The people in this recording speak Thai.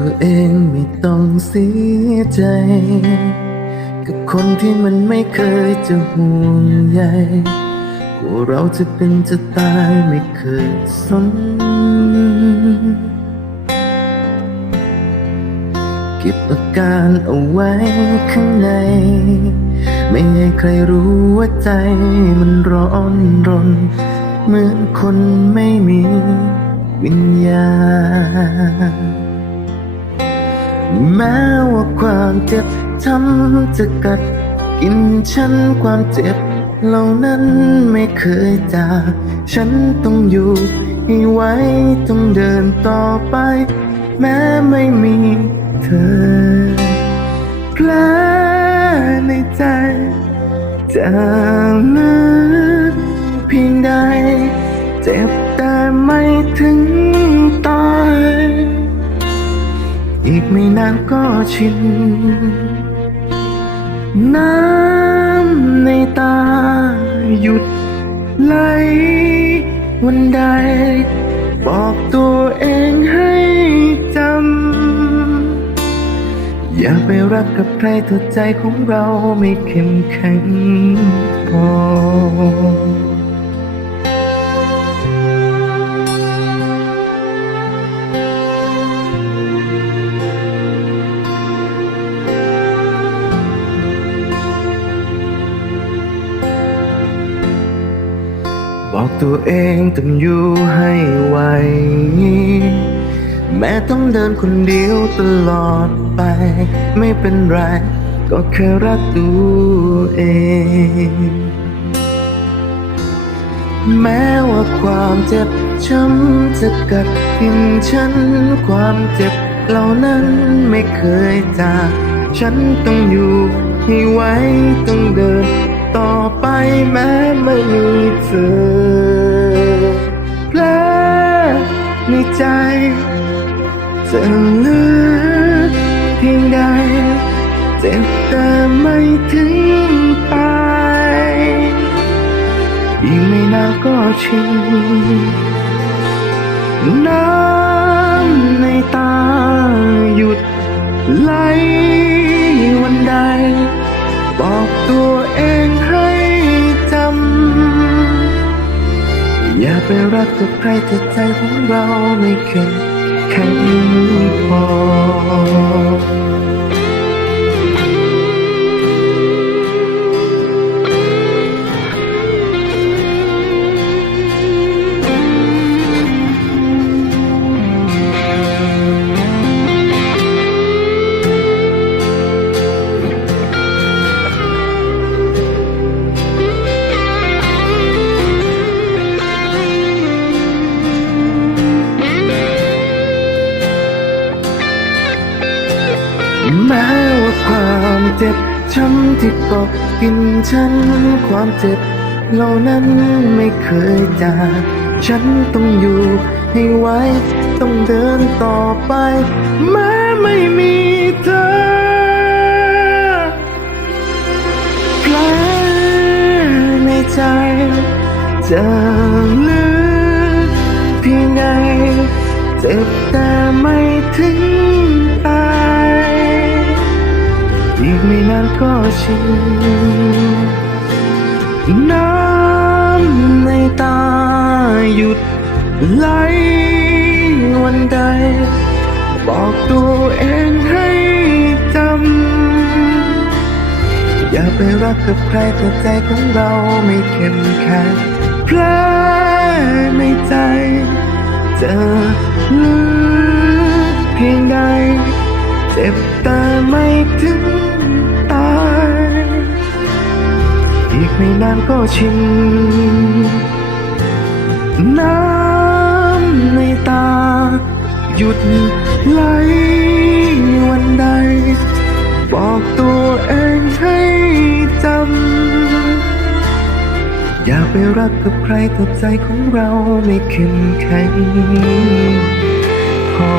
ัวเองไม่ต้องเสียใจ กับคนที่มันไม่เคยจะห่วงใยว่าเราจะเป็นจะตายไม่เคยสน เก็บอาการเอาไว้ข้างใน ไม่ให้ใครรู้ว่าใจมันร้อนรน เหมือนคนไม่มีวิญญาณ แม้ว่าความเจ็บช้ำจะกัด กินฉันความเจ็บ เหล่านั้นไม่เคยจาก ฉันต้องอยู่ให้ไหวต้องเดินต่อไป แม้ไม่มีเธอแผลในใจจะลึกเพียงใด เจ็บแต่ไม่ถึง ไม่นานก็ชิน น้ำในตาหยุดไหลวันใด บอกตัวเองให้จำ อย่าไปรักกับใครถ้าใจของเราไม่เข้มแข็งพอ บอกตัวเองต้องอยู่ให้ไหวแม้ต้องเดินคนเดียวตลอดไป ไม่เป็นไร ก็แค่รักตัวเอง แม้ว่าความเจ็บช้ำจะกัดกินฉัน ความเจ็บเหล่านั้นไม่เคยจาก ฉันต้องอยู่ให้ไหวต้องเดิน ต่อไปแม้ไม่มีเธอแผลในใจ จะลึกเพียงใดเจ็บแต่ไม่ถึงตายอีกไม่นานก็ชินน้ำในตาหยุดไหล อย่าไปรักกั แม้ว่าความเจ็บช้ำที่กาะกินฉัน ความเจ็บเหล่านั้นไม่เคยจาก ฉันต้องอยู่ให้ไหวต้องเดินต่อไป แม้ไม่มีเธอแผลในใจจะลึกเพียงใดเจ็บแต่ไม่ถึง กไม่นานก็ชินน้ำในตาหยุดไหลวันใด บอกตัวเองให้จำ อย่าไปรักกับใครแต่ใจของเราไม่เข้มแข็งแผลในใจจะลึกเพียงใดเจ็บแต่ไม่ถึง ไม่นานก็ชิน น้ำในตา หยุดไหลวันใด บอกตัวเองให้จำ อย่าไปรักกับใครถ้าใจของเราไม่เข้มแข็งพอ